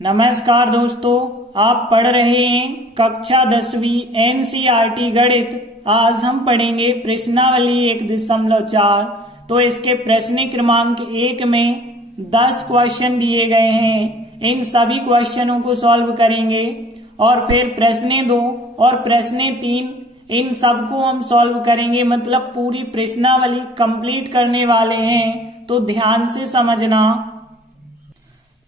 नमस्कार दोस्तों, आप पढ़ रहे हैं कक्षा 10वीं एनसीईआरटी गणित। आज हम पढ़ेंगे प्रश्नावली 1.4। तो इसके प्रश्न क्रमांक 1 में 10 क्वेश्चन दिए गए हैं। इन सभी क्वेश्चनों को सॉल्व करेंगे और फिर प्रश्न 2 और प्रश्न 3 इन सबको हम सॉल्व करेंगे, मतलब पूरी प्रश्नावली कंप्लीट करने वाले हैं। तो ध्यान से समझना।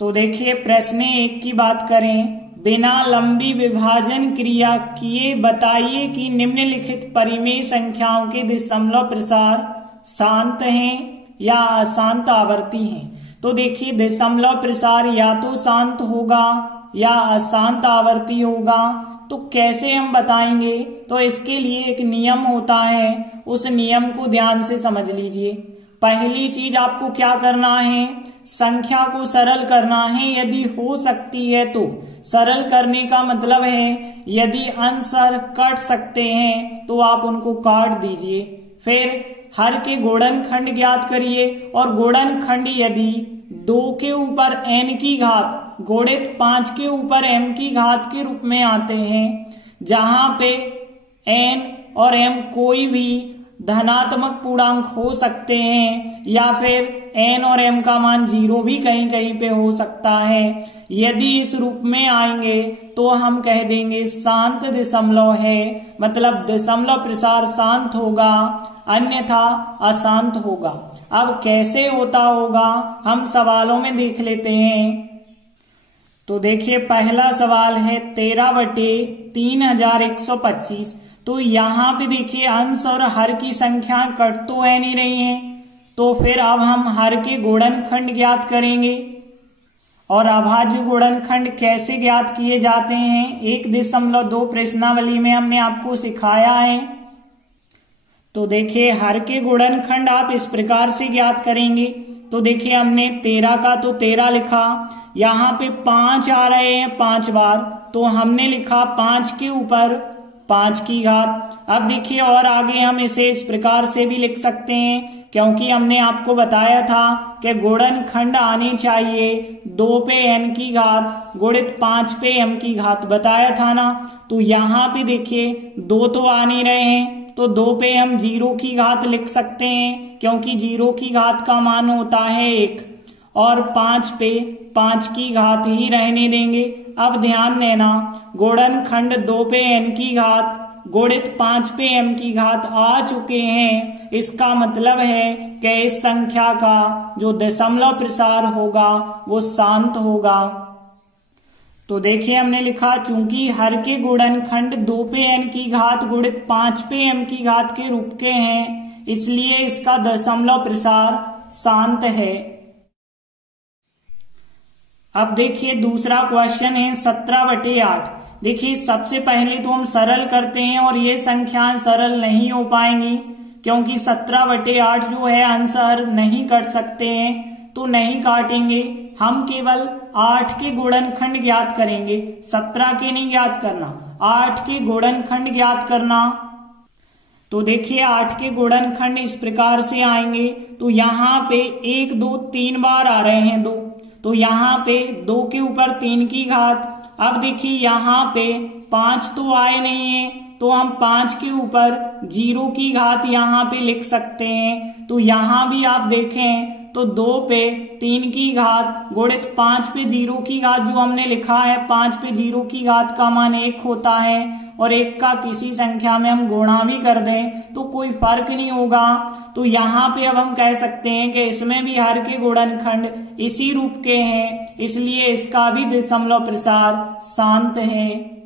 तो देखिए, प्रश्न 1 की बात करें। बिना लंबी विभाजन क्रिया किए बताइए कि निम्नलिखित परिमेय संख्याओं के दशमलव प्रसार शांत हैं या अशांत आवर्ती हैं। तो देखिए, दशमलव प्रसार या तो शांत होगा या अशांत आवर्ती होगा। तो कैसे हम बताएंगे? तो इसके लिए एक नियम होता है, उस नियम को ध्यान से समझ लीजिए। पहली चीज आपको क्या करना है, संख्या को सरल करना है। यदि हो सकती है तो सरल करने का मतलब है यदि अंश कट सकते हैं तो आप उनको काट दीजिए। फिर हर के गुणनखंड ज्ञात करिए और गुणनखंड यदि 2 के ऊपर n की घात गुणित 5 के ऊपर m की घात के रूप में आते हैं, जहां पे n और m कोई भी धनात्मक पूर्णांक हो सकते हैं या फिर n और m का मान 0 भी कहीं कहीं पे हो सकता है। यदि इस रूप में आएंगे तो हम कह देंगे शांत दशमलव है, मतलब दशमलव प्रसार शांत होगा, अन्यथा अशांत होगा। अब कैसे होता होगा हम सवालों में देख लेते हैं। तो देखिए, पहला सवाल है 13/3125। तो यहाँ पे देखिए अंश और हर की संख्या कट तो है नहीं रही है, तो फिर अब हम हर के गुणनखंड ज्ञात करेंगे। और अभाज्य गुणनखंड कैसे ज्ञात किए जाते हैं 1.2 प्रश्नावली में हमने आपको सिखाया है। तो देखिए, हर के गुणनखंड आप इस प्रकार से ज्ञात करेंगे। तो देखिए, हमने 13 का तो 13 लिखा, यहाँ पे 5 आ रहे हैं 5 बार, तो हमने लिखा 5 के ऊपर 5 की घात। अब देखिए, और आगे हम इसे इस प्रकार से भी लिख सकते हैं, क्योंकि हमने आपको बताया था कि गुणनखंड आनी चाहिए 2 पे n की घात गुणित 5 पे m की घात, बताया था ना। तो यहाँ पे देखिए 2 तो आ नहीं रहे हैं, तो 2 पे हम 0 की घात लिख सकते हैं, क्योंकि 0 की घात का मान होता है 1, और 5 पे 5 की घात ही रहने देंगे। अब ध्यान देना, गुणनखंड 2 पे n की घात गुणित 5 पे m की घात आ चुके हैं। इसका मतलब है कि इस संख्या का जो दशमलव प्रसार होगा वो शांत होगा। तो देखिए, हमने लिखा चूंकि हर के गुणनखंड 2 पे n की घात गुणित 5 पे m की घात के रूप के हैं, इसलिए इसका दशमलव प्रसार शांत है। अब देखिए, दूसरा क्वेश्चन है 17/8। देखिए, सबसे पहले तो हम सरल करते हैं और ये संख्याएं सरल नहीं हो पाएंगी, क्योंकि 17/8 जो है अंश नहीं कट सकते हैं, तो नहीं काटेंगे। हम केवल 8 के गुणनखंड ज्ञात करेंगे, 17 के नहीं ज्ञात करना, 8 के गुणनखंड ज्ञात करना। तो देखिए, 8 के गुणनखंड इस प्रकार से आएंगे। तो यहाँ पे 1 2 3 बार आ रहे हैं 2, तो यहाँ पे 2 के ऊपर 3 की घात। अब देखिए, यहाँ पे 5 तो आए नहीं है, तो हम 5 के ऊपर 0 की घात यहाँ पे लिख सकते हैं। तो यहाँ भी आप देखें तो 2 पे 3 की घात गुणित 5 पे 0 की घात, जो हमने लिखा है 5 पे 0 की घात का मान 1 होता है, और 1 का किसी संख्या में हम गुणा भी कर दें तो कोई फर्क नहीं होगा। तो यहाँ पे अब हम कह सकते हैं कि इसमें भी हर के गुणनखंड इसी रूप के हैं, इसलिए इसका भी दशमलव प्रसार शांत है।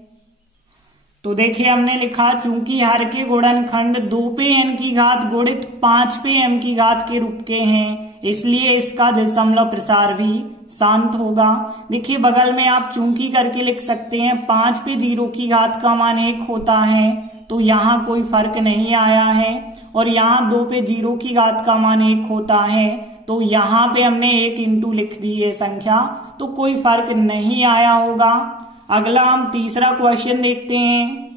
तो देखिए, हमने लिखा चूंकि हर के गुणनखंड 2 पे n की घात गुणित 5 पे m की घात के रूप के हैं, इसलिए इसका दशमलव प्रसार भी शांत होगा। देखिए, बगल में आप चूंकि करके लिख सकते हैं, 5 पे 0 की घात का मान 1 होता है, तो यहाँ कोई फर्क नहीं आया है, और यहाँ 2 पे 0 की घात का मान 1 होता है, तो यहाँ पे हमने 1 इंटू लिख दी है संख्या, तो कोई फर्क नहीं आया होगा। अगला हम तीसरा क्वेश्चन देखते हैं।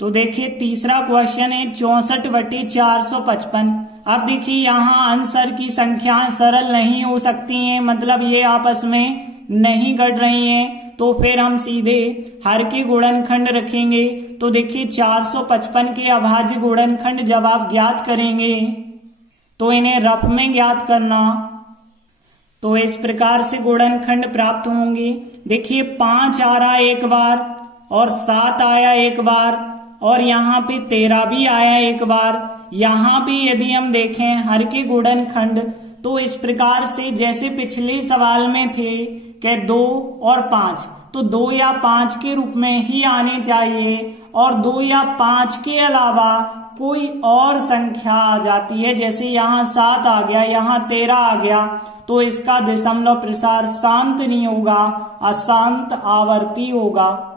तो देखिए, तीसरा क्वेश्चन है 64/455। अब देखिए, यहाँ आंसर की संख्याएं सरल नहीं हो सकती हैं, मतलब ये आपस में नहीं कट रही हैं, तो फिर हम सीधे हर के गुणनखंड रखेंगे। तो देखिए 455 के अभाज्य गुणनखंड जब आप ज्ञात करेंगे तो इन्हें रफ में ज्ञात करना, तो इस प्रकार से गुणनखंड प्राप्त होंगे। देखिए 5 आ रहा एक बार और 7 आया एक बार और यहाँ पे 13 भी आया एक बार। यहाँ पे यदि हम देखें हर के गुणनखंड तो इस प्रकार से जैसे पिछले सवाल में थे कि 2 और 5, तो 2 या 5 के रूप में ही आने चाहिए और 2 या 5 के अलावा कोई और संख्या आ जाती है, जैसे यहाँ 7 आ गया, यहाँ 13 आ गया, तो इसका दशमलव प्रसार शांत नहीं होगा, अशांत आवर्ती होगा।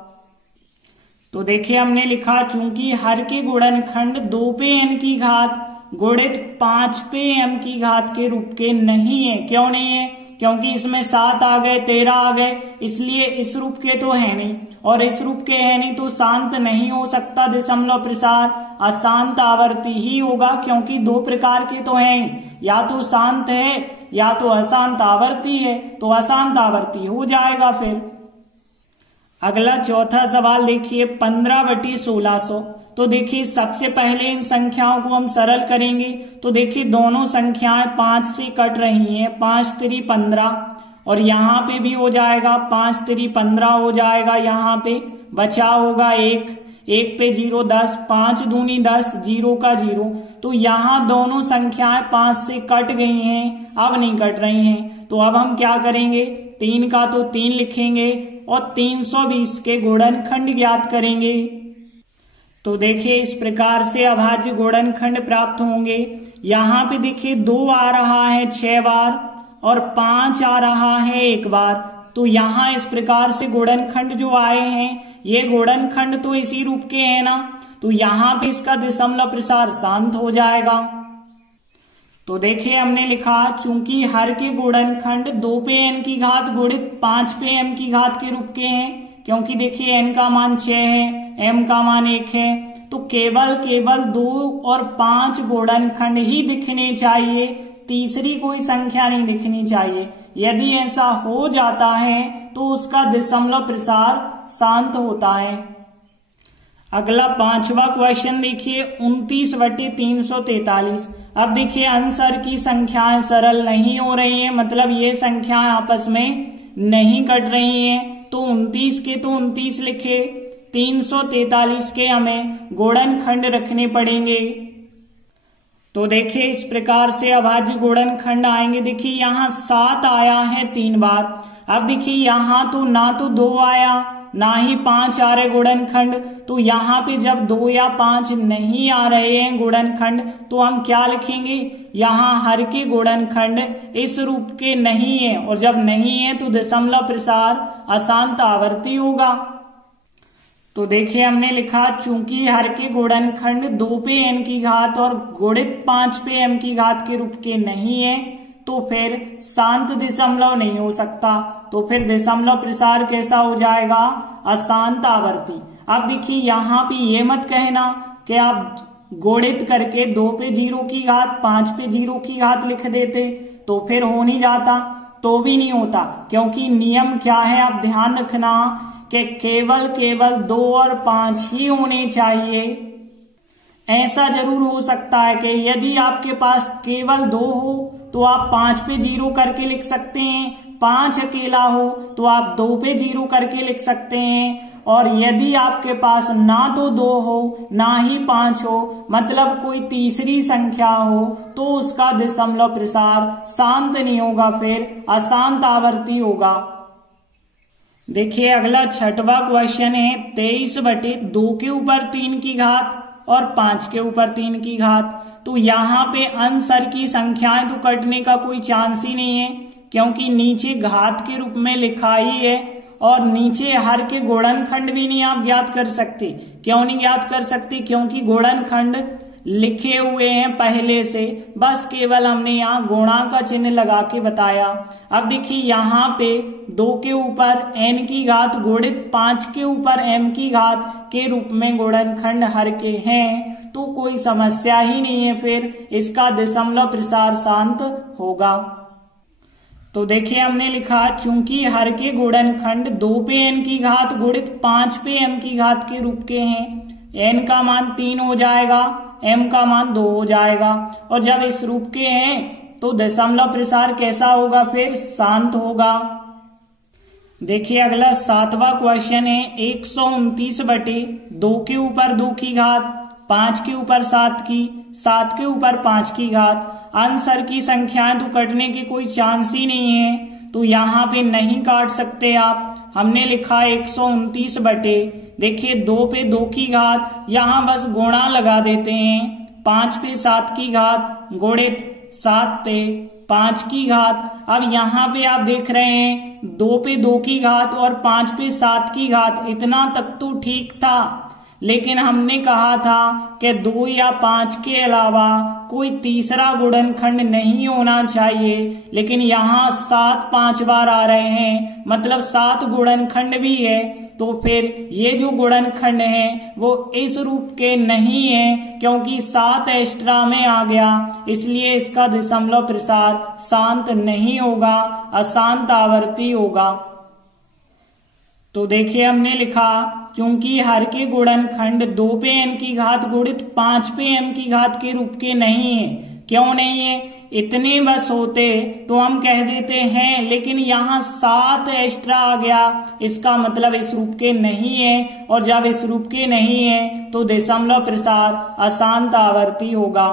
तो देखिए हमने लिखा चूंकि हर के गुणनखंड 2 पे n की घात गुणित 5 पे m की घात के रूप के नहीं है। क्यों नहीं है? क्योंकि इसमें 7 आ गए, 13 आ गए, इसलिए इस रूप के तो है नहीं और इस रूप के है नहीं, तो शांत नहीं हो सकता दशमलव प्रसार, अशांत आवर्ती ही होगा, क्योंकि 2 प्रकार के तो हैं, या तो शांत है या तो अशांत आवर्ती है, तो अशांत आवर्ती हो जाएगा। फिर अगला चौथा सवाल देखिए 15/1600। तो देखिए सबसे पहले इन संख्याओं को हम सरल करेंगे। तो देखिए दोनों संख्याएं 5 से कट रही हैं, 5 3 15 और यहाँ पे भी हो जाएगा 5 3 15 हो जाएगा। यहाँ पे बचा होगा 1 पे 0 10, 5 दूनी 10, 0 का 0। तो यहाँ दोनों संख्याएं 5 से कट गई हैं, अब नहीं कट रही हैं। तो अब हम क्या करेंगे, 3 का तो 3 लिखेंगे और 320 के गुणनखंड ज्ञात करेंगे। तो देखिए इस प्रकार से अभाज्य गुणनखंड प्राप्त होंगे। यहाँ पे देखिए 2 आ रहा है 6 बार और 5 आ रहा है 1 बार। तो यहाँ इस प्रकार से गुणनखंड जो आए हैं ये गुणनखंड तो इसी रूप के हैं ना, तो यहाँ पे इसका दशमलव प्रसार शांत हो जाएगा। तो देखिए हमने लिखा चूंकि हर के गुणनखंड 2 पे n की घात गुणित 5 पे m की घात के रूप के हैं, क्योंकि देखिए n का मान 6 है, m का मान 1 है, तो केवल 2 और 5 गुणनखंड ही दिखने चाहिए, तीसरी कोई संख्या नहीं दिखनी चाहिए। यदि ऐसा हो जाता है तो उसका दशमलव प्रसार शांत होता है। अगला 5वां क्वेश्चन देखिए 29/343। अब देखिए आंसर की संख्याएं सरल नहीं हो रही हैं, मतलब ये संख्याएं आपस में नहीं कट रही हैं। तो 29 के तो 29 लिखे, 343 के हमें गुणनखंड रखने पड़ेंगे। तो देखिए इस प्रकार से अभाज्य गुणनखंड आएंगे। देखिए यहाँ 7 आया है 3 बार। अब देखिए यहाँ तो ना तो 2 आया ना ही 5 आ रहे गुणनखंड, तो यहाँ पे जब 2 या 5 नहीं आ रहे हैं गुणनखंड तो हम क्या लिखेंगे, यहाँ हर के गुणनखंड इस रूप के नहीं है और जब नहीं है तो दशमलव प्रसार अशांत आवर्ती होगा। तो देखिए हमने लिखा चूंकि हर के गुणनखंड 2 पे n की घात और गुणित 5 पे m की घात के रूप के नहीं है, तो फिर शांत दशमलव नहीं हो सकता। तो फिर दशमलव प्रसार कैसा हो जाएगा, अशांत आवर्ती। अब देखिए यहाँ पे ये मत कहना कि आप गुणित करके 2 पे 0 की घात 5 पे 0 की घात लिख देते, तो फिर हो नहीं जाता, तो भी नहीं होता, क्योंकि नियम क्या है आप ध्यान रखना कि केवल 2 और 5 ही होने चाहिए। ऐसा जरूर हो सकता है कि यदि आपके पास केवल 2 हो तो आप 5 पे 0 करके लिख सकते हैं, 5 अकेला हो तो आप 2 पे 0 करके लिख सकते हैं, और यदि आपके पास ना तो 2 हो ना ही 5 हो, मतलब कोई तीसरी संख्या हो, तो उसका दशमलव प्रसार शांत नहीं होगा, फिर अशांत आवर्ती होगा। देखिए अगला 6वां क्वेश्चन है 23/2 के ऊपर 3 की घात और 5 के ऊपर 3 की घात। तो यहाँ पे अंसर की संख्याएं तो कटने का कोई चांस ही नहीं है, क्योंकि नीचे घात के रूप में लिखा ही है और नीचे हर के गुणनखंड भी नहीं आप ज्ञात कर सकते। क्यों नहीं ज्ञात कर सकते, क्योंकि गुणनखंड लिखे हुए हैं पहले से, बस केवल हमने यहाँ गुणा का चिन्ह लगा के बताया। अब देखिए यहाँ पे 2 के ऊपर n की घात गुणित 5 के ऊपर m की घात के रूप में गुणनखंड हर के हैं, तो कोई समस्या ही नहीं है, फिर इसका दशमलव प्रसार शांत होगा। तो देखिए हमने लिखा चूंकि हर के गुणनखंड 2 पे n की घात गुणित 5 पे m की घात के रूप के हैं, n का मान 3 हो जाएगा, m का मान 2 हो जाएगा, और जब इस रूप के हैं तो दशमलव प्रसार कैसा होगा, फिर शांत होगा। देखिए अगला 7वां क्वेश्चन है 129 बटे 2 के ऊपर 2 की घात 5 के ऊपर 7 की 7 के ऊपर 5 की घात। आंसर की संख्याएं तो कटने की कोई चांस ही नहीं है, तो यहाँ पे नहीं काट सकते आप। हमने लिखा 129 बटे, देखिए 2 पे 2 की घात, यहाँ बस गुणा लगा देते हैं, 5 पे 7 की घात गुणित 7 पे 5 की घात। अब यहाँ पे आप देख रहे हैं 2 पे 2 की घात और 5 पे 7 की घात, इतना तक तो ठीक था, लेकिन हमने कहा था कि 2 या 5 के अलावा कोई तीसरा गुणनखंड नहीं होना चाहिए, लेकिन यहाँ 7 5 बार आ रहे हैं, मतलब 7 गुणनखंड भी है, तो फिर ये जो गुणनखंड है वो इस रूप के नहीं है, क्योंकि 7 एक्स्ट्रा में आ गया, इसलिए इसका दशमलव प्रसार शांत नहीं होगा, अशांत आवर्ती होगा। तो देखिए हमने लिखा चूंकि हर के गुणनखंड 2 पे n की घात गुणित 5 पे m की घात के रूप के नहीं है। क्यों नहीं है, इतने बस होते तो हम कह देते हैं, लेकिन यहाँ 7 एक्स्ट्रा आ गया, इसका मतलब इस रूप के नहीं है, और जब इस रूप के नहीं है तो दशमलव प्रसार अशांत आवर्ती होगा।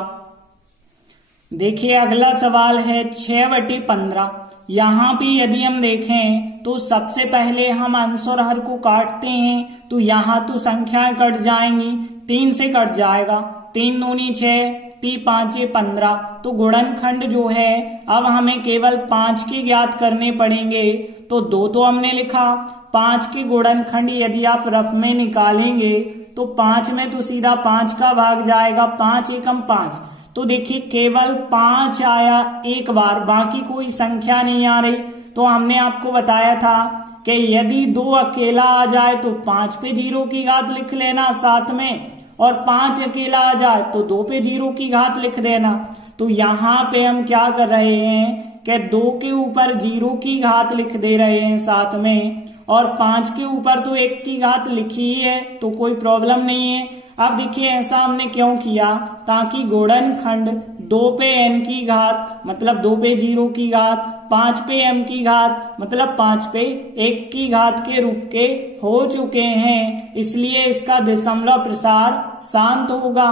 देखिए अगला सवाल है 6/15। यहाँ भी यदि हम देखें तो सबसे पहले हम अंश और हर को काटते हैं, तो यहाँ तो संख्याएं कट जाएंगी, 3 से कट जाएगा, 3 दूनी 6, 3 5 15, तो गुणनखंड जो है अब हमें केवल 5 के ज्ञात करने पड़ेंगे। तो 2 तो हमने लिखा, 5 के गुणनखंड यदि आप रफ में निकालेंगे तो 5 में तो सीधा 5 का भाग जाएगा, 5 एकम 5, तो देखिए केवल 5 आया एक बार, बाकी कोई संख्या नहीं आ रही। तो हमने आपको बताया था कि यदि 2 अकेला आ जाए तो 5 पे 0 की घात लिख लेना साथ में, और 5 अकेला आ जाए तो 2 पे 0 की घात लिख देना। तो यहाँ पे हम क्या कर रहे हैं कि 2 के ऊपर 0 की घात लिख दे रहे हैं साथ में, और 5 के ऊपर तो 1 की घात लिखी ही है, तो कोई प्रॉब्लम नहीं है। अब देखिए ऐसा हमने क्यों किया, ताकि गुणनखंड 2 पे n की घात मतलब 2 पे 0 की घात, 5 पे m की घात मतलब 5 पे 1 की घात के रूप के हो चुके हैं, इसलिए इसका दशमलव प्रसार शांत होगा।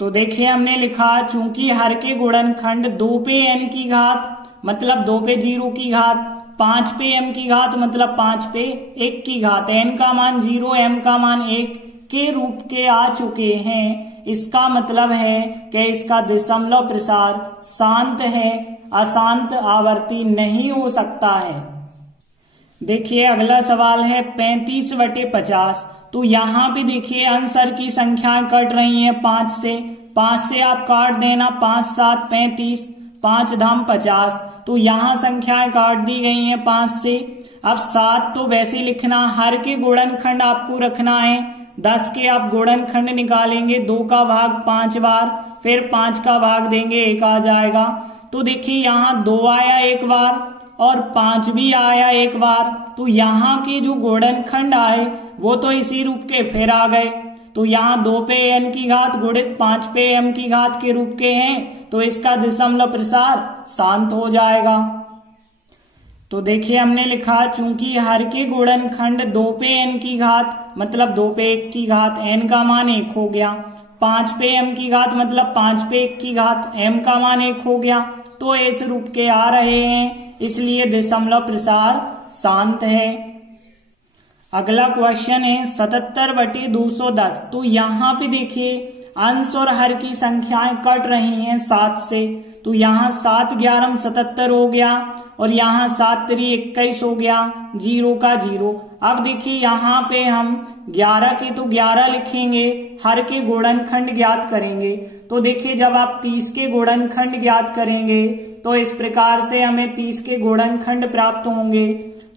तो देखिए हमने लिखा चूंकि हर के गुणनखंड 2 पे n की घात मतलब 2 पे 0 की घात, 5 पे m की घात मतलब 5 पे 1 की घात, n का मान 0 m का मान 1 के रूप के आ चुके हैं, इसका मतलब है कि इसका दशमलव प्रसार शांत है, अशांत आवर्ती नहीं हो सकता है। देखिए अगला सवाल है 35/50। तो यहाँ पे देखिए आंसर की संख्याएं कट रही हैं 5 से आप काट देना, 5 7 35, 5 धाम 50, तो यहाँ संख्याएं काट दी गई हैं 5 से। अब 7 तो वैसे लिखना, हर के गुणनखंड आपको रखना है, 10 के आप गुणनखंड निकालेंगे, 2 का भाग 5 बार, फिर 5 का भाग देंगे 1 आ जाएगा। तो देखिए यहाँ 2 आया एक बार और 5 भी आया एक बार, तो यहाँ के जो गुणनखंड आए वो तो इसी रूप के फिर आ गए। तो यहाँ 2 पे n की घात गुणित 5 पे m की घात के रूप के हैं, तो इसका दशमलव प्रसार शांत हो जाएगा। तो देखिए हमने लिखा चूंकि हर के गुणनखंड 2 पे n की घात मतलब 2 पे 1 की घात, n का मान 1 हो गया, 5 पे m की घात मतलब 5 पे 1 की घात, m का मान 1 हो गया, तो इस रूप के आ रहे हैं, इसलिए दशमलव प्रसार शांत है। अगला क्वेश्चन है 77/210। तो यहाँ पे देखिए अंश और हर की संख्याएं कट रही हैं 7 से, तो यहाँ 7 11 77 हो गया, और यहाँ 7 3 21 हो गया, 0 का 0। अब देखिए यहाँ पे हम 11 के तो 11 लिखेंगे, हर के गुणनखंड ज्ञात करेंगे। तो देखिए जब आप 30 के गुणनखंड ज्ञात करेंगे तो इस प्रकार से हमें 30 के गुणनखंड प्राप्त होंगे।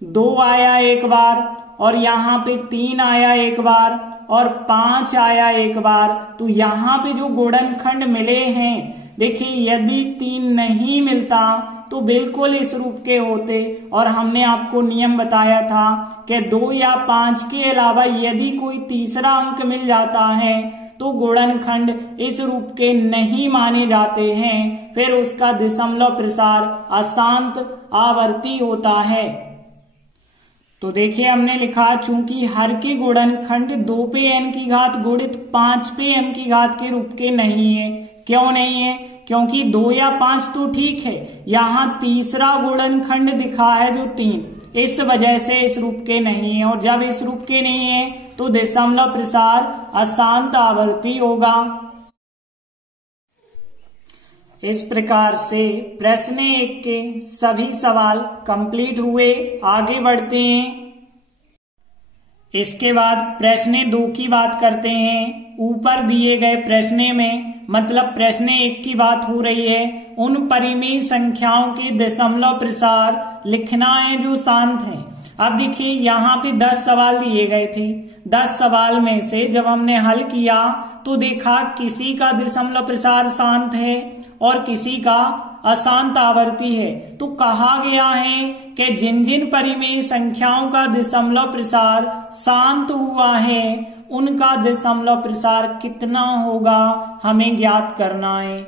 2 आया एक बार, और यहाँ पे 3 आया एक बार, और 5 आया एक बार। तो यहाँ पे जो गुणनखंड मिले हैं, देखिए यदि 3 नहीं मिलता तो बिल्कुल इस रूप के होते। और हमने आपको नियम बताया था कि 2 या 5 के अलावा यदि कोई तीसरा अंक मिल जाता है तो गुणनखंड इस रूप के नहीं माने जाते हैं, फिर उसका दशमलव प्रसार अशांत आवर्ती होता है। तो देखिए हमने लिखा, चूंकि हर के गुणनखंड 2 पे n की घात गुणित 5 पे m की घात के रूप के नहीं है। क्यों नहीं है? क्योंकि 2 या 5 तो ठीक है, यहाँ तीसरा गुणनखंड दिखा है जो 3, इस वजह से इस रूप के नहीं है। और जब इस रूप के नहीं है तो दशमलव प्रसार अशांत आवर्ती होगा। इस प्रकार से प्रश्न 1 के सभी सवाल कंप्लीट हुए। आगे बढ़ते हैं। इसके बाद प्रश्न 2 की बात करते हैं। ऊपर दिए गए प्रश्न में, मतलब प्रश्न 1 की बात हो रही है, उन परिमेय संख्याओं के दशमलव प्रसार लिखना है जो शांत हैं। अब देखिए यहाँ पे 10 सवाल दिए गए थे। 10 सवाल में से जब हमने हल किया तो देखा किसी का दशमलव प्रसार शांत है और किसी का अशांत आवर्ती है। तो कहा गया है कि जिन जिन परिमेय संख्याओं का दशमलव प्रसार शांत हुआ है उनका दशमलव प्रसार कितना होगा हमें ज्ञात करना है।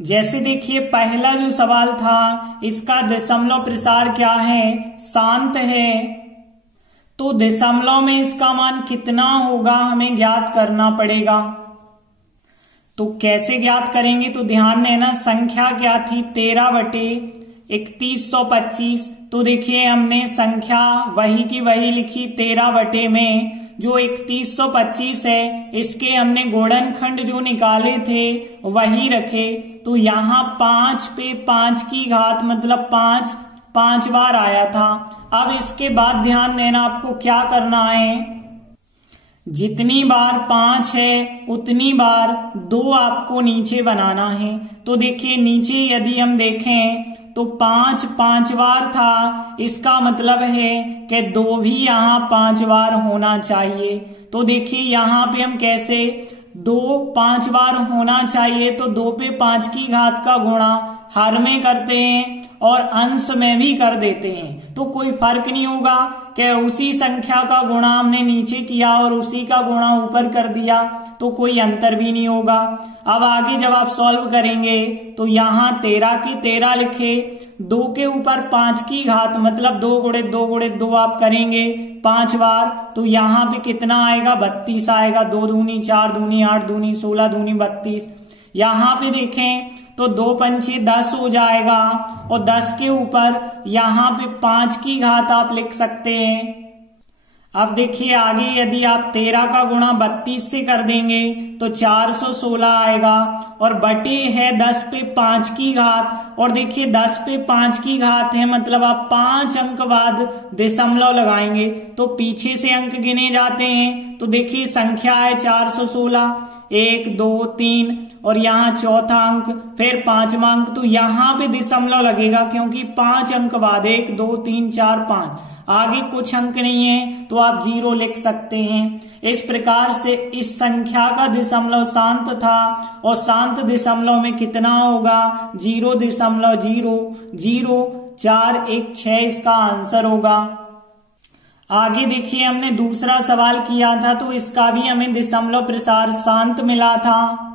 जैसे देखिए पहला जो सवाल था, इसका दशमलव प्रसार क्या है? शांत है। तो दशमलव में इसका मान कितना होगा हमें ज्ञात करना पड़ेगा। तो कैसे ज्ञात करेंगे? तो ध्यान देना, संख्या क्या थी? 13/3125। तो देखिए हमने संख्या वही की वही लिखी। 13 में जो 3125 है, इसके हमने गुणनखंड जो निकाले थे वही रखे। तो यहाँ 5 पे 5 की घात मतलब 5 बार आया था। अब इसके बाद ध्यान देना, आपको क्या करना है, जितनी बार 5 है उतनी बार 2 आपको नीचे बनाना है। तो देखिए नीचे यदि हम देखें तो 5 बार था, इसका मतलब है कि 2 भी यहाँ 5 बार होना चाहिए। तो देखिए यहाँ पे हम कैसे 2 5 बार होना चाहिए, तो 2 पे 5 की घात का गुणा हर में करते हैं और अंश में भी कर देते हैं। तो कोई फर्क नहीं होगा कि उसी संख्या का गुणा हमने नीचे किया और उसी का गुणा ऊपर कर दिया, तो कोई अंतर भी नहीं होगा। अब आगे जब आप सॉल्व करेंगे तो यहाँ 13 की 13 लिखे, 2 के ऊपर 5 की घात मतलब 2 गुणित 2 गुणित 2 आप करेंगे 5 बार, तो यहाँ पे कितना आएगा? 32 आएगा। 2 दूनी 4 दूनी 8 दूनी 16 दूनी 32। यहाँ पे देखें तो 2 पंचे 10 हो जाएगा और 10 के ऊपर यहाँ पे 5 की घात आप लिख सकते हैं। अब देखिए आगे यदि आप 13 का गुणा 32 से कर देंगे तो 416 आएगा और बटे है 10 पे 5 की घात। और देखिए 10 पे 5 की घात है मतलब आप 5 अंक बाद दशमलव लगाएंगे तो पीछे से अंक गिने जाते हैं। तो देखिए संख्या है 416, 1 2 3 और यहाँ चौथा अंक, फिर 5वां अंक। तो यहाँ पे दशमलव लगेगा क्योंकि 5 अंक बाद 1 2 3 4 5, आगे कुछ अंक नहीं है तो आप 0 लिख सकते हैं। इस प्रकार से इस संख्या का दशमलव शांत था और शांत दशमलव में कितना होगा? 0.0000416 इसका आंसर होगा। आगे देखिए हमने दूसरा सवाल किया था तो इसका भी हमें दशमलव प्रसार शांत मिला था,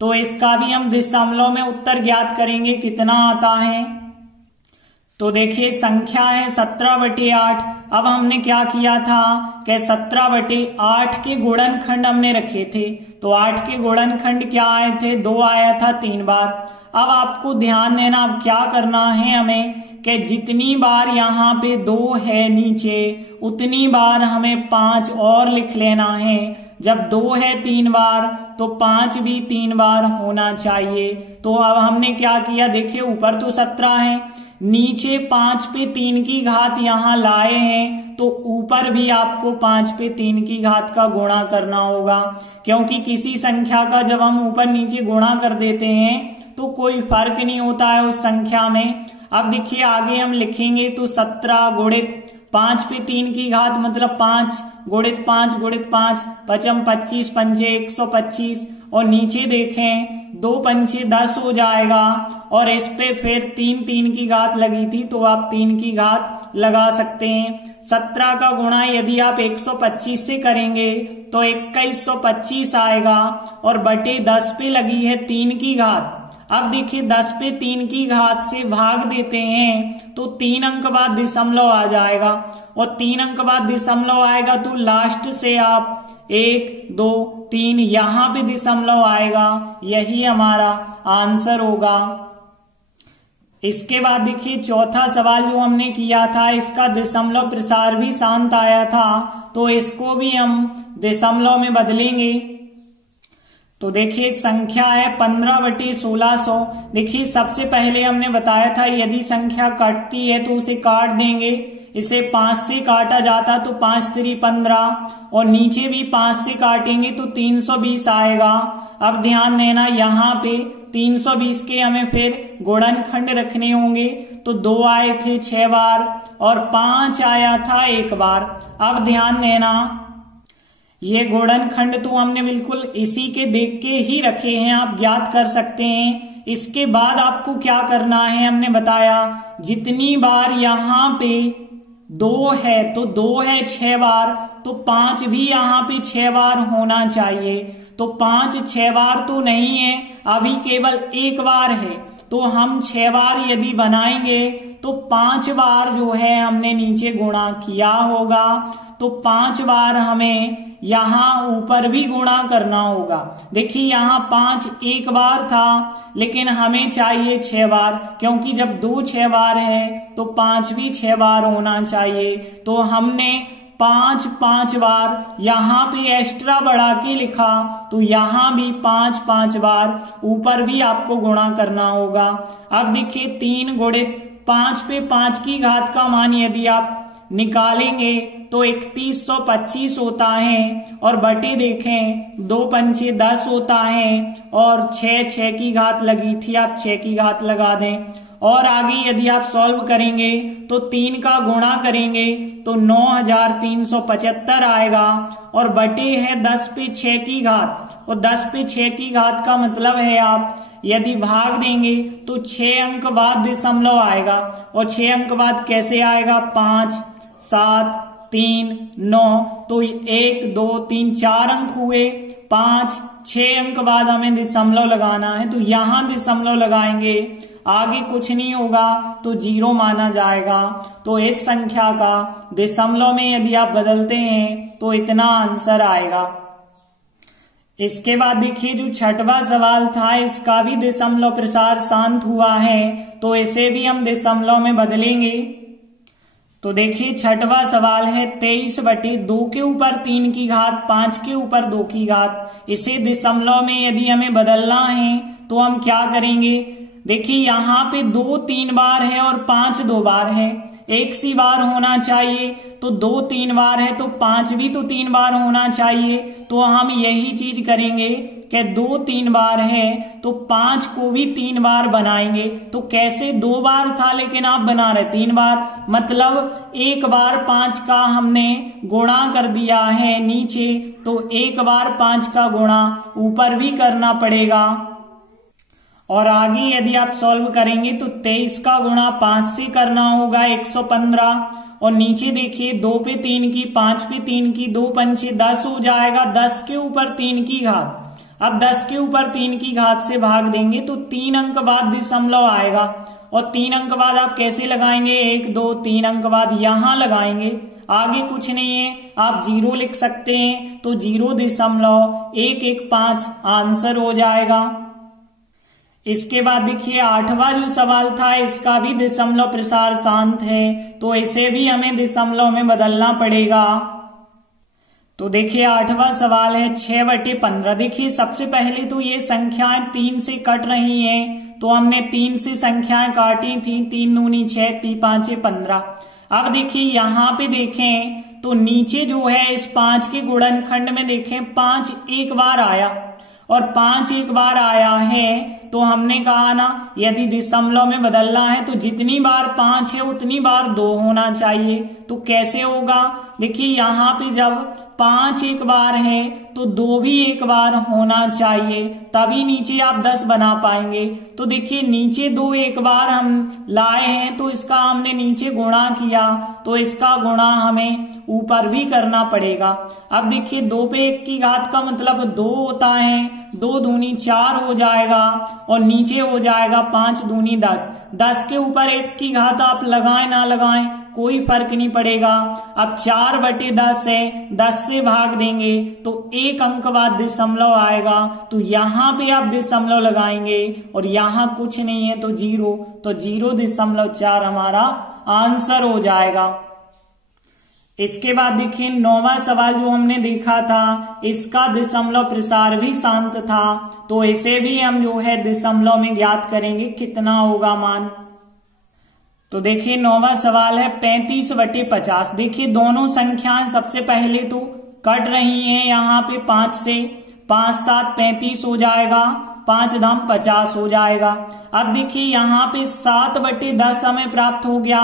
तो इसका भी हम दशमलव में उत्तर ज्ञात करेंगे कितना आता है। तो देखिए संख्या है 17/8। अब हमने क्या किया था कि 17/8 के गुणनखंड हमने रखे थे, तो 8 के गुणनखंड क्या आए थे? 2 आया था 3 बार। अब आपको ध्यान देना, अब क्या करना है हमें कि जितनी बार यहाँ पे 2 है नीचे उतनी बार हमें 5 और लिख लेना है। जब 2 है 3 बार तो 5 भी 3 बार होना चाहिए। तो अब हमने क्या किया, देखिए ऊपर तो 17 है, नीचे 5 पे 3 की घात यहाँ लाए हैं, तो ऊपर भी आपको 5 पे 3 की घात का गुणा करना होगा, क्योंकि किसी संख्या का जब हम ऊपर नीचे गुणा कर देते हैं तो कोई फर्क नहीं होता है उस संख्या में। अब देखिए आगे हम लिखेंगे तो 17 गुणित 5 पे 3 की घात मतलब 5 गुणित 5 गुणित 5 पचम 25 पंचे 125 और नीचे देखें 2 पंचे 10 हो जाएगा और इस पे फिर 3 की घात लगी थी तो आप 3 की घात लगा सकते हैं। 17 का गुणा यदि आप 125 से करेंगे तो 2125 आएगा और बटे 10 पे लगी है 3 की घात। अब देखिए 10 पे 3 की घात से भाग देते हैं तो 3 अंक बाद दशमलव आ जाएगा और 3 अंक बाद दशमलव आएगा तो लास्ट से आप 1 2 3 यहां पे दशमलव आएगा, यही हमारा आंसर होगा। इसके बाद देखिए चौथा सवाल जो हमने किया था इसका दशमलव प्रसार भी शांत आया था तो इसको भी हम दशमलव में बदलेंगे। तो देखिए संख्या है 15/1600। देखिए सबसे पहले हमने बताया था यदि संख्या कटती है तो उसे काट देंगे। इसे 5 से काटा जाता तो 5 3 15 और नीचे भी 5 से काटेंगे तो 320 आएगा। अब ध्यान देना यहाँ पे 320 के हमें फिर गुणनखंड रखने होंगे तो 2 आए थे 6 बार और 5 आया था 1 बार। अब ध्यान देना ये गुणनखंड तो हमने बिल्कुल इसी के देख के ही रखे हैं, आप ज्ञात कर सकते हैं। इसके बाद आपको क्या करना है हमने बताया जितनी बार यहाँ पे 2 है तो 2 है 6 बार तो 5 भी यहाँ पे 6 बार होना चाहिए। तो 5 6 बार तो नहीं है, अभी केवल 1 बार है तो हम 6 बार यदि बनाएंगे तो 5 बार जो है हमने नीचे गुणा किया होगा तो 5 बार हमें यहाँ ऊपर भी गुणा करना होगा। देखिए यहाँ 5 1 बार था लेकिन हमें चाहिए 6 बार, क्योंकि जब 2 6 बार है तो 5 भी 6 बार होना चाहिए। तो हमने 5 बार यहाँ पे एक्स्ट्रा बढ़ा के लिखा तो यहाँ भी 5 बार ऊपर भी आपको गुणा करना होगा। अब देखिए 3 गुणित 5 पे 5 की घात का मान यदि आप निकालेंगे तो 3125 होता है और बटे देखें 2 पंचे 10 होता है और 6 की घात लगी थी, आप 6 की घात लगा दें। और आगे यदि आप सॉल्व करेंगे तो 3 का गुणा करेंगे तो 9375 आएगा और बटे है 10 पे 6 की घात और 10 पे 6 की घात का मतलब है आप यदि भाग देंगे तो 6 अंक बाद दशमलव आएगा और 6 अंक बाद कैसे आएगा 5 7 3 9 तो 1 2 3 4 अंक हुए, 5 6 अंक बाद हमें दशमलव लगाना है तो यहां दशमलव लगाएंगे, आगे कुछ नहीं होगा तो 0 माना जाएगा। तो इस संख्या का दशमलव में यदि आप बदलते हैं तो इतना आंसर आएगा। इसके बाद देखिए जो छठवां सवाल था इसका भी दशमलव प्रसार शांत हुआ है तो इसे भी हम दशमलव में बदलेंगे। तो देखिए छठवां सवाल है 23/2 के ऊपर 3 की घात 5 के ऊपर 2 की घात। इसे दशमलव में यदि हमें बदलना है तो हम क्या करेंगे, देखिए यहाँ पे 2 3 बार है और 5 2 बार है, एक सी बार होना चाहिए तो 2 3 बार है तो 5 भी तो 3 बार होना चाहिए। तो हम यही चीज करेंगे कि 2 3 बार है तो 5 को भी 3 बार बनाएंगे। तो कैसे 2 बार था लेकिन आप बना रहे 3 बार, मतलब 1 बार 5 का हमने गुणा कर दिया है नीचे तो 1 बार 5 का गुणा ऊपर भी करना पड़ेगा। और आगे यदि आप सॉल्व करेंगे तो 23 का गुणा 5 से करना होगा 115 और नीचे देखिए 2 पे 3 की 5 पे 3 की 2 पंचे 10 हो जाएगा, 10 के ऊपर 3 की घात। अब 10 के ऊपर 3 की घात से भाग देंगे तो 3 अंक बाद दशमलव आएगा और 3 अंक बाद आप कैसे लगाएंगे 1 2 3 अंक बाद यहां लगाएंगे, आगे कुछ नहीं है, आप 0 लिख सकते हैं तो 0.115 आंसर हो जाएगा। इसके बाद देखिए 8वां जो सवाल था इसका भी दशमलव प्रसार शांत है तो इसे भी हमें दशमलव में बदलना पड़ेगा। तो देखिए 8वां सवाल है 6/15। देखिए सबसे पहले तो ये संख्याएं 3 से कट रही हैं तो हमने 3 से संख्याएं काटी थी, 3 दूनी 6 3 5 15। अब देखिए यहाँ पे देखें तो नीचे जो है इस 5 के गुणनखंड में देखें 5 1 बार आया और 5 1 बार आया है तो हमने कहा ना यदि दशमलव में बदलना है तो जितनी बार 5 है उतनी बार 2 होना चाहिए। तो कैसे होगा, देखिए यहाँ पे जब 5 एक बार है तो 2 भी एक बार होना चाहिए, तभी नीचे आप 10 बना पाएंगे। तो देखिए नीचे 2 एक बार हम लाए हैं तो इसका हमने नीचे गुणा किया, तो इसका गुणा हमें ऊपर भी करना पड़ेगा। अब देखिए 2 पे 1 की घात का मतलब 2 होता है, 2 दूनी 4 हो जाएगा और नीचे हो जाएगा 5 दूनी 10। 10 के ऊपर 1 की घात आप लगाएं ना लगाएं कोई फर्क नहीं पड़ेगा। अब 4/10 है, 10 से भाग देंगे तो 1 अंक बाद दशमलव आएगा, तो यहाँ पे आप दशमलव लगाएंगे और यहाँ कुछ नहीं है तो 0, तो 0.4 हमारा आंसर हो जाएगा। इसके बाद देखिए 9वां सवाल जो हमने देखा था, इसका दशमलव प्रसार भी शांत था, तो इसे भी हम जो है दशमलव में ज्ञात करेंगे कितना होगा मान। तो देखिए 9वां सवाल है 35/50। देखिए दोनों संख्याएं सबसे पहले तो कट रही हैं, यहाँ पे 5 से 5 7 35 हो जाएगा, 5 दाम 50 हो जाएगा। अब देखिए यहाँ पे 7/10 हमें प्राप्त हो गया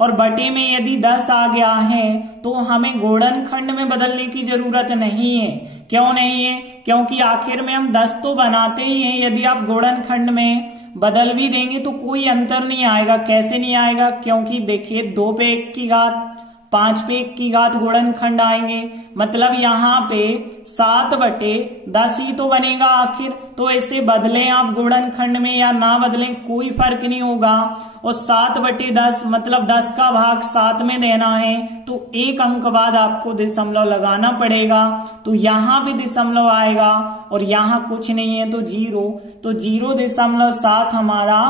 और बटे में यदि 10 आ गया है तो हमें गुणनखंड में बदलने की जरूरत नहीं है। क्यों नहीं है, क्योंकि आखिर में हम 10 तो बनाते ही हैं, यदि आप गुणनखंड में बदल भी देंगे तो कोई अंतर नहीं आएगा। कैसे नहीं आएगा, क्योंकि देखिए 2 पे 1 की घात 5 पे 1 की घात गुणनखंड आएंगे, मतलब यहाँ पे 7/10 ही तो बनेगा आखिर। तो ऐसे बदलें आप गुणनखंड में या ना बदलें कोई फर्क नहीं होगा। और 7/10 मतलब 10 का भाग 7 में देना है, तो 1 अंक बाद आपको दशमलव लगाना पड़ेगा, तो यहाँ भी दशमलव आएगा और यहाँ कुछ नहीं है तो 0, तो 0.7 हमारा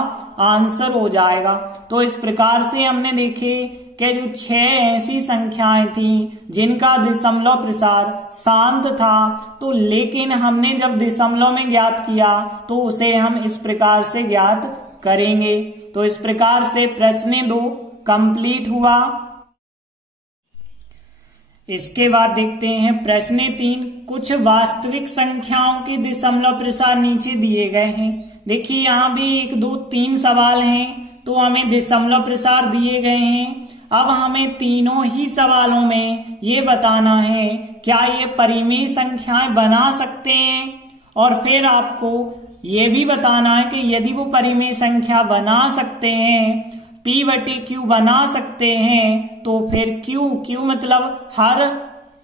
आंसर हो जाएगा। तो इस प्रकार से हमने देखे कि जो 6 ऐसी संख्याएं थी जिनका दशमलव प्रसार शांत था, तो लेकिन हमने जब दशमलव में ज्ञात किया तो उसे हम इस प्रकार से ज्ञात करेंगे। तो इस प्रकार से प्रश्न 2 कंप्लीट हुआ। इसके बाद देखते हैं प्रश्न 3। कुछ वास्तविक संख्याओं के दशमलव प्रसार नीचे दिए गए हैं। देखिए यहाँ भी 1 2 3 सवाल हैं, तो हमें दशमलव प्रसार दिए गए हैं। अब हमें तीनों ही सवालों में ये बताना है क्या ये परिमेय संख्याएं बना सकते हैं, और फिर आपको ये भी बताना है कि यदि वो परिमेय संख्या बना सकते हैं, P/Q बना सकते हैं, तो फिर Q मतलब हर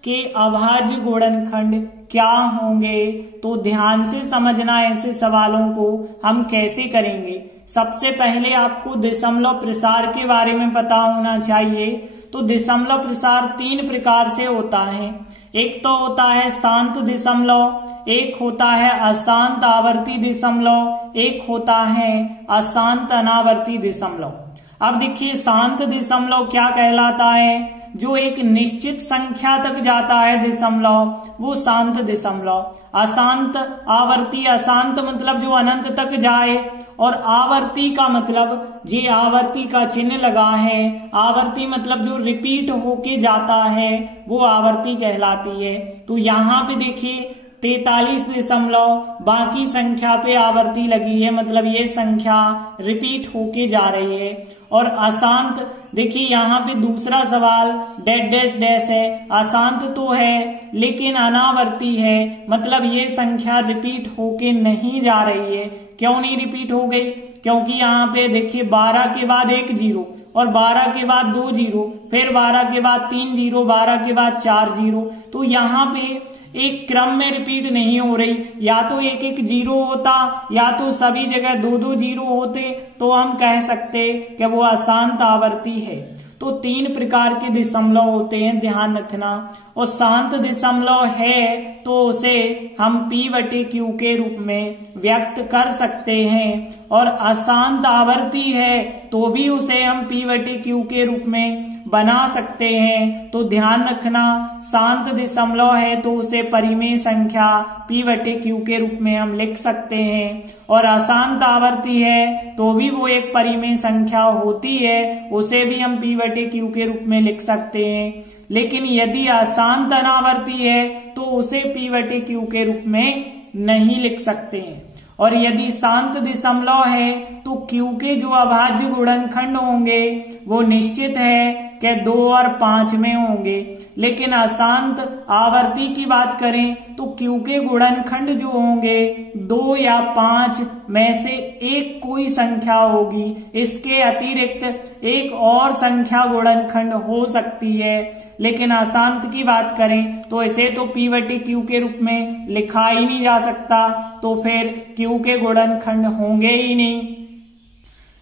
के अभाज्य गुणनखंड क्या होंगे। तो ध्यान से समझना ऐसे सवालों को हम कैसे करेंगे। सबसे पहले आपको दशमलव प्रसार के बारे में पता होना चाहिए। तो दशमलव प्रसार 3 प्रकार से होता है। एक तो होता है शांत दशमलव, एक होता है अशांत आवर्ती दशमलव, एक होता है अशांत अनावर्ती दशमलव। अब देखिए शांत दशमलव क्या कहलाता है, जो एक निश्चित संख्या तक जाता है दशमलव, वो शांत दशमलव। अशांत आवर्ती, अशांत मतलब जो अनंत तक जाए, और आवर्ती का मतलब जे आवर्ती का चिन्ह लगा है, आवर्ती मतलब जो रिपीट होके जाता है वो आवर्ती कहलाती है। तो यहाँ पे देखिए 43 दशमलव बाकी संख्या पे आवर्ती लगी है, मतलब ये संख्या रिपीट होके जा रही है। और अशांत देखिए यहाँ पे दूसरा सवाल डैश डैश डैश है, अशांत तो है लेकिन अनावर्ती है, मतलब ये संख्या रिपीट होके नहीं जा रही है। क्यों नहीं रिपीट हो गई, क्योंकि यहाँ पे देखिए 12 के बाद 1 0 और 12 के बाद 2 0, फिर 12 के बाद 3 0, 12 के बाद 4 0, तो यहाँ पे एक क्रम में रिपीट नहीं हो रही। या तो 1 1 0 होता या तो सभी जगह 2 2 0 होते, तो हम कह सकते कि वो अशांत आवर्ती है। तो 3 प्रकार के दशमलव होते हैं, ध्यान रखना। और शांत दशमलव है तो उसे हम P/Q के रूप में व्यक्त कर सकते हैं, और अशांत आवर्ती है तो भी उसे हम P/Q के रूप में बना सकते हैं। तो ध्यान रखना, शांत दशमलव है तो उसे परिमेय संख्या P/Q के रूप में हम लिख सकते हैं, और अशांत आवर्ती है तो भी वो एक परिमेय संख्या होती है, उसे भी हम P/Q के रूप में लिख सकते हैं। लेकिन यदि अशांत अनावर्ती है तो उसे P/Q के रूप में नहीं लिख सकते हैं। और यदि शांत दशमलव है तो Q के जो अभाज्य गुणनखंड होंगे वो निश्चित है कि 2 और 5 में होंगे। लेकिन अशांत आवर्ती की बात करें तो Q के गुणनखंड जो होंगे 2 या 5 में से एक कोई संख्या होगी। इसके अतिरिक्त एक और संख्या गुणनखंड हो सकती है। लेकिन अशांत की बात करें तो इसे तो P बटे Q के रूप में लिखा ही नहीं जा सकता, तो फिर Q के गुणनखंड होंगे ही नहीं।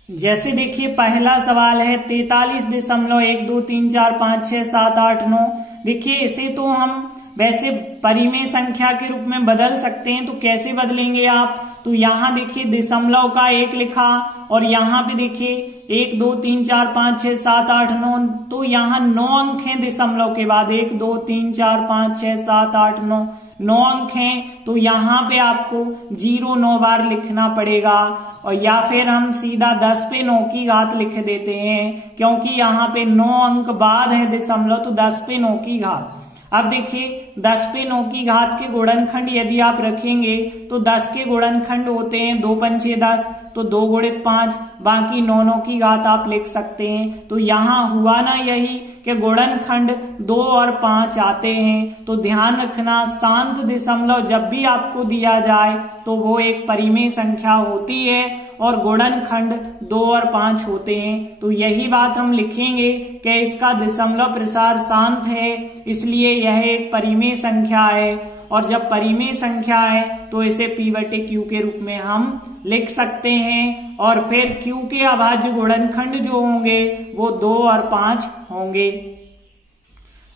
जैसे देखिए पहला सवाल है 43.123456789। देखिए इसे तो हम वैसे परिमेय संख्या के रूप में बदल सकते हैं। तो कैसे बदलेंगे आप, तो यहाँ देखिए दशमलव का 1 लिखा और यहाँ पे देखिए 1 2 3 4 5 6 7 8 9, तो यहाँ 9 अंक हैं दशमलव के बाद। 1 2 3 4 5 6 7 8 9 अंक हैं। तो यहाँ पे आपको 0 9 बार लिखना पड़ेगा, और या फिर हम सीधा 10 पे 9 की घात लिख देते हैं, क्योंकि यहाँ पे 9 अंक बाद है दशमलव, तो 10 पे 9 की घात। अब देखिए 10 पे 9 की घात के गुणनखंड यदि आप रखेंगे तो 10 के गुणनखंड होते हैं 2 पंचे 10, तो 2 गुणित 5, बाकी 9 9 की घात आप लिख सकते हैं। तो यहाँ हुआ ना यही कि गुणनखंड 2 और 5 आते हैं। तो ध्यान रखना, शांत दशमलव जब भी आपको दिया जाए तो वो एक परिमेय संख्या होती है और गुणनखंड 2 और 5 होते हैं। तो यही बात हम लिखेंगे कि इसका दशमलव प्रसार शांत है, इसलिए यह एक परिमेय संख्या है। और जब परिमेय संख्या है तो इसे P बटे Q के रूप में हम लिख सकते हैं, और फिर Q के अभाज्य गुणनखंड जो होंगे वो 2 और 5 होंगे।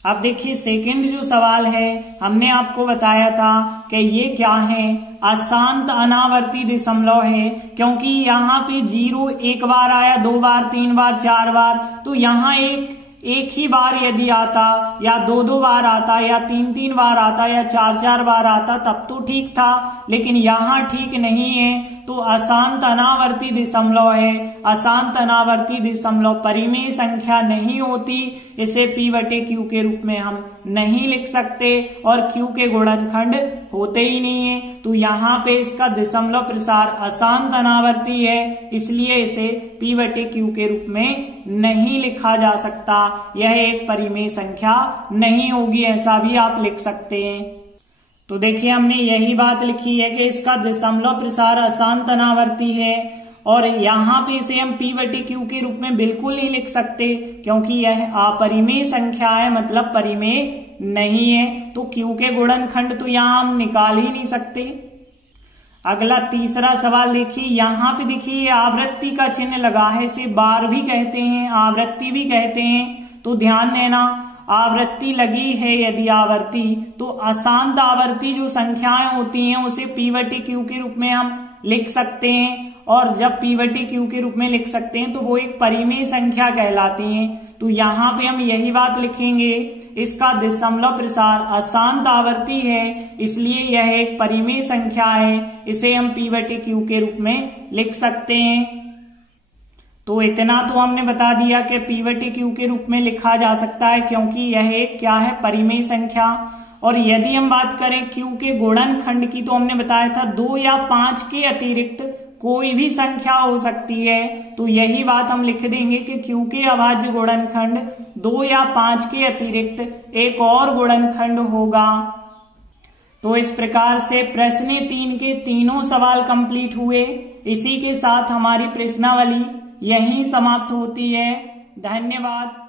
अब देखिए सेकंड जो सवाल है, हमने आपको बताया था कि ये क्या है, अशांत अनावर्ती दशमलव है, क्योंकि यहाँ पे 0 एक बार आया, 2 बार 3 बार 4 बार, तो यहाँ एक ही बार यदि आता, या 2 2 बार आता, या 3 3 बार आता, या 4 4 बार आता तब तो ठीक था, लेकिन यहाँ ठीक नहीं है। तो अशांत अनावर्ती दशमलव है। अशांत अनावर्ती दशमलव परिमेय संख्या नहीं होती, इसे P बटे Q के रूप में हम नहीं लिख सकते, और Q के गुणनखंड होते ही नहीं है। तो यहाँ पे इसका दशमलव प्रसार अशांत अनावर्ती है, इसलिए इसे P बटे Q के रूप में नहीं लिखा जा सकता। यह एक परिमेय संख्या नहीं होगी, ऐसा भी आप लिख सकते हैं। तो देखिए हमने यही बात लिखी है कि इसका दशमलव प्रसार अशांत अनावर्ती है, और यहाँ पे इसे हम P बटे Q के रूप में बिल्कुल नहीं लिख सकते, क्योंकि यह अपरिमेय संख्या है, मतलब परिमेय नहीं है। तो Q के गुणनखंड तो यहाँ हम निकाल ही नहीं सकते। अगला तीसरा सवाल देखिए, यहाँ पे देखिए आवृत्ति का चिन्ह लगा है, इसे बार भी कहते हैं, आवृत्ति भी कहते हैं। तो ध्यान देना, आवृत्ति लगी है यदि आवर्ती, तो अशांत आवर्ती जो संख्याएं होती हैं उसे P बटे Q के रूप में हम लिख सकते हैं, और जब P बटे Q के रूप में लिख सकते हैं तो वो एक परिमेय संख्या कहलाती हैं। तो यहाँ पे हम यही बात लिखेंगे, इसका दशमलव प्रसार अशांत आवर्ती है, इसलिए यह एक परिमेय संख्या है, इसे हम P बटे Q के रूप में लिख सकते हैं। तो इतना तो हमने बता दिया कि P बटे Q के रूप में लिखा जा सकता है, क्योंकि यह एक क्या है, परिमेय संख्या। और यदि हम बात करें Q के गुणनखंड की, तो हमने बताया था 2 या 5 के अतिरिक्त कोई भी संख्या हो सकती है। तो यही बात हम लिख देंगे कि Q के अभाज्य गुणनखंड 2 या 5 के अतिरिक्त एक और गुणनखंड होगा। तो इस प्रकार से प्रश्न 3 के तीनों सवाल कंप्लीट हुए। इसी के साथ हमारी प्रश्नावली यहीं समाप्त होती है। धन्यवाद।